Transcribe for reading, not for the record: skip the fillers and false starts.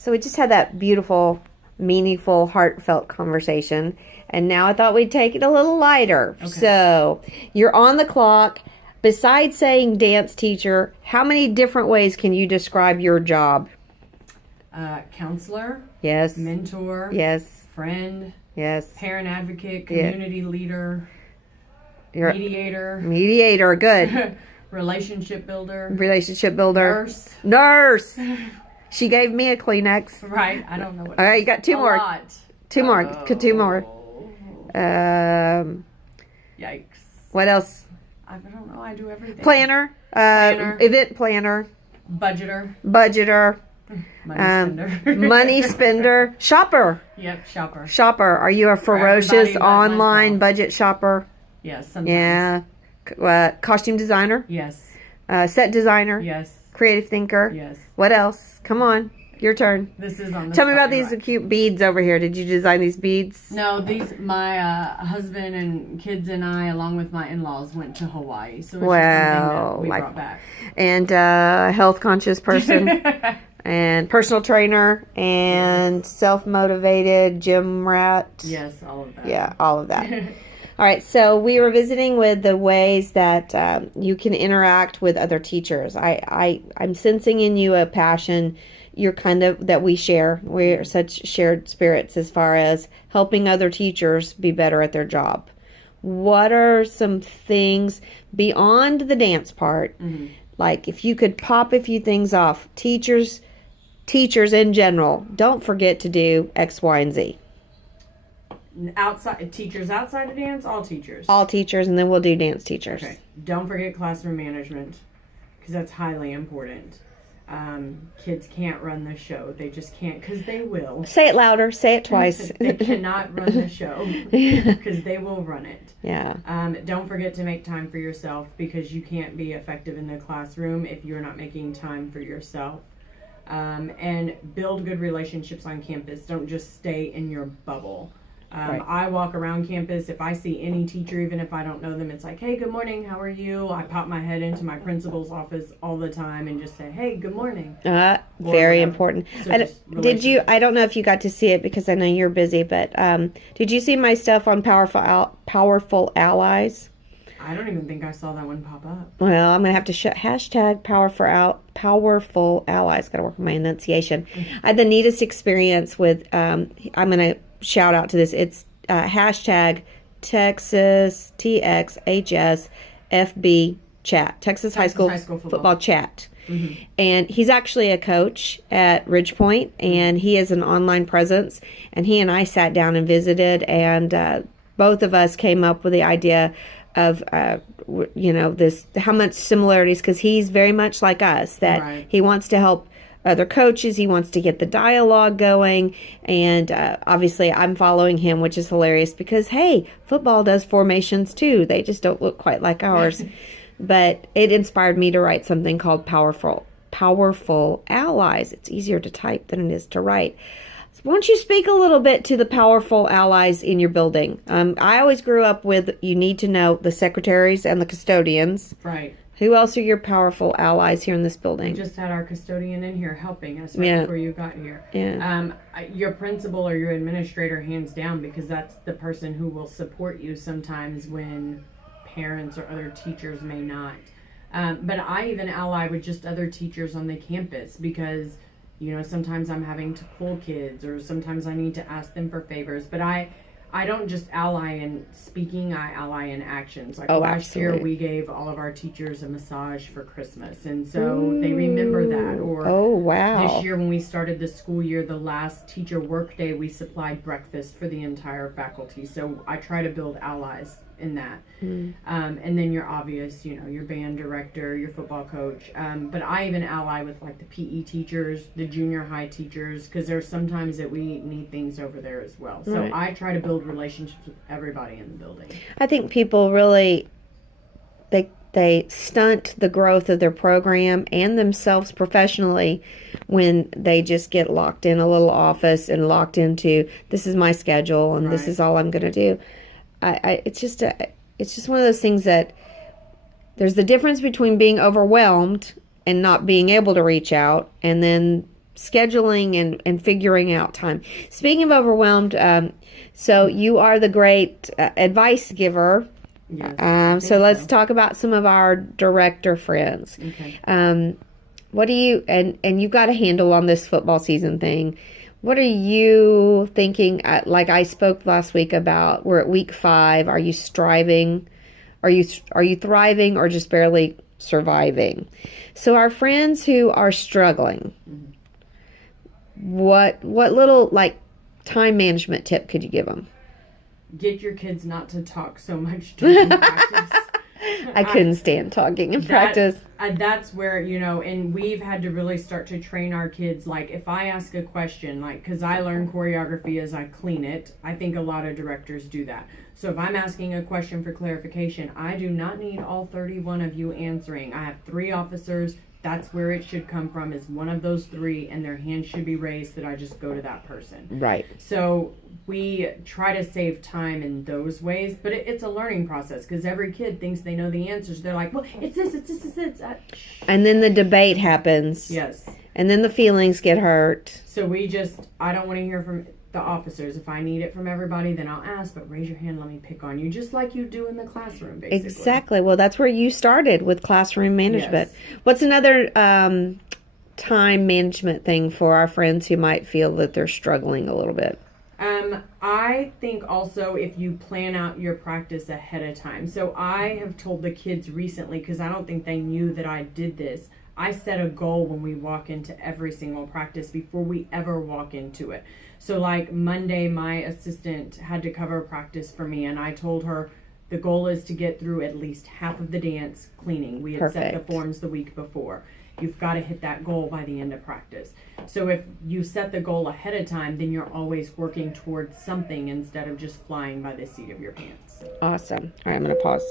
So we just had that beautiful, meaningful, heartfelt conversation. And now I thought we'd take it a little lighter. Okay. So you're on the clock. Besides saying dance teacher, how many different ways can you describe your job? Counselor. Yes. Mentor. Yes. Friend. Yes. Parent advocate. Community leader. Mediator. Mediator. Good. Relationship builder. Relationship builder. Nurse. Nurse. She gave me a Kleenex. Right. I don't know what. All right, you got two more. Lot. Two more. Two more. Yikes. What else? I don't know. I do everything. Planner. Event planner. Budgeter. Money spender. Money spender. Shopper. Yep, shopper. Shopper. Are you a ferocious online budget shopper? Yes, sometimes. Yeah. Costume designer? Yes. Set designer? Yes. Creative thinker? Yes. What else? Come on. Your turn. This is on the Tell me about these cute beads over here. Did you design these beads? No, my husband and kids and I, along with my in-laws, went to Hawaii. So it's just something that we brought back. And health conscious person. And personal trainer and self-motivated gym rat. Yes, all of that. Yeah, all of that. All right, so we were visiting with the ways that you can interact with other teachers. I'm sensing in you a passion that we share. We're such shared spirits as far as helping other teachers be better at their job. What are some things beyond the dance part? Mm-hmm. Like if you could pop a few things off, teachers in general, don't forget to do X, Y, and Z. Teachers outside of dance, all teachers. All teachers, and then we'll do dance teachers. Okay. Don't forget classroom management, because that's highly important. Kids can't run the show. They just can't, because they will. Say it louder. Say it twice. They cannot run the show, because they will run it. Yeah. Don't forget to make time for yourself, because you can't be effective in the classroom if you're not making time for yourself. And build good relationships on campus. Don't just stay in your bubble. Right. I walk around campus. If I see any teacher, even if I don't know them, it's like, hey, good morning, how are you? I pop my head into my principal's office all the time and just say, hey, good morning. Very important. So I don't know if you got to see it because I know you're busy, but did you see my stuff on Powerful Allies? I don't even think I saw that one pop up. Well, I'm going to have to hashtag Powerful Allies. Got to work on my enunciation. Mm-hmm. I had the neatest experience with, I'm going to shout out to this. It's hashtag Texas TXHS FB chat. Texas High School football chat. Mm-hmm. And he's actually a coach at Ridgepoint, and he is an online presence. And he and I sat down and visited, and both of us came up with the idea of this, how much similarities, because he's very much like us, that right. He wants to help other coaches, he wants to get the dialogue going, and obviously I'm following him, which is hilarious because, hey, football does formations too, they just don't look quite like ours. But it inspired me to write something called Powerful Allies. It's easier to type than it is to write. Why don't you speak a little bit to the powerful allies in your building? I always grew up with, you need to know the secretaries and the custodians. Right. Who else are your powerful allies here in this building? We just had our custodian in here helping us before you got here. Yeah. Your principal or your administrator, hands down, because that's the person who will support you sometimes when parents or other teachers may not. But I even ally with just other teachers on the campus because sometimes I'm having to pull kids, or sometimes I need to ask them for favors. But I don't just ally in speaking, I ally in actions. Like last year, we gave all of our teachers a massage for Christmas, and so they remember that. Or this year when we started the school year, the last teacher work day, we supplied breakfast for the entire faculty. So I try to build allies in that. And then your obvious, your band director, your football coach. But I even ally with like the PE teachers, the junior high teachers, because there's sometimes that we need things over there as well. So right. I try to build relationships with everybody in the building. I think people really, they stunt the growth of their program and themselves professionally when they just get locked in a little office and locked into, this is my schedule and this is all I'm going to do. It's just one of those things that there's the difference between being overwhelmed and not being able to reach out, and then scheduling and figuring out time. Speaking of overwhelmed, so you are the great advice giver. Yes. So let's talk about some of our director friends. Okay. What do you, and you've got a handle on this football season thing. What are you thinking? Like I spoke last week about, we're at week 5. Are you striving? Are you thriving or just barely surviving? So our friends who are struggling, what little like time management tip could you give them? Get your kids not to talk so much during practice. I couldn't stand talking in practice. That's where, and we've had to really start to train our kids. Like, if I ask a question, like, because I learn choreography as I clean it, I think a lot of directors do that. So if I'm asking a question for clarification, I do not need all 31 of you answering. I have 3 officers. That's where it should come from, is one of those 3, and their hand should be raised that I just go to that person. Right. So we try to save time in those ways, but it's a learning process because every kid thinks they know the answers. They're like, well, it's this, it's this, it's this. And then the debate happens. Yes. And then the feelings get hurt. So I don't want to hear from the officers. If I need it from everybody, then I'll ask, but raise your hand, let me pick on you, just like you do in the classroom, basically. Exactly. Well, that's where you started with classroom management. Yes. What's another time management thing for our friends who might feel that they're struggling a little bit? I think also if you plan out your practice ahead of time. So I have told the kids recently, because I don't think they knew that I did this, I set a goal when we walk into every single practice before we ever walk into it. So like Monday, my assistant had to cover practice for me, and I told her the goal is to get through at least half of the dance cleaning. We had set the forms the week before. You've got to hit that goal by the end of practice. So if you set the goal ahead of time, then you're always working towards something instead of just flying by the seat of your pants. Awesome. All right, I'm going to pause.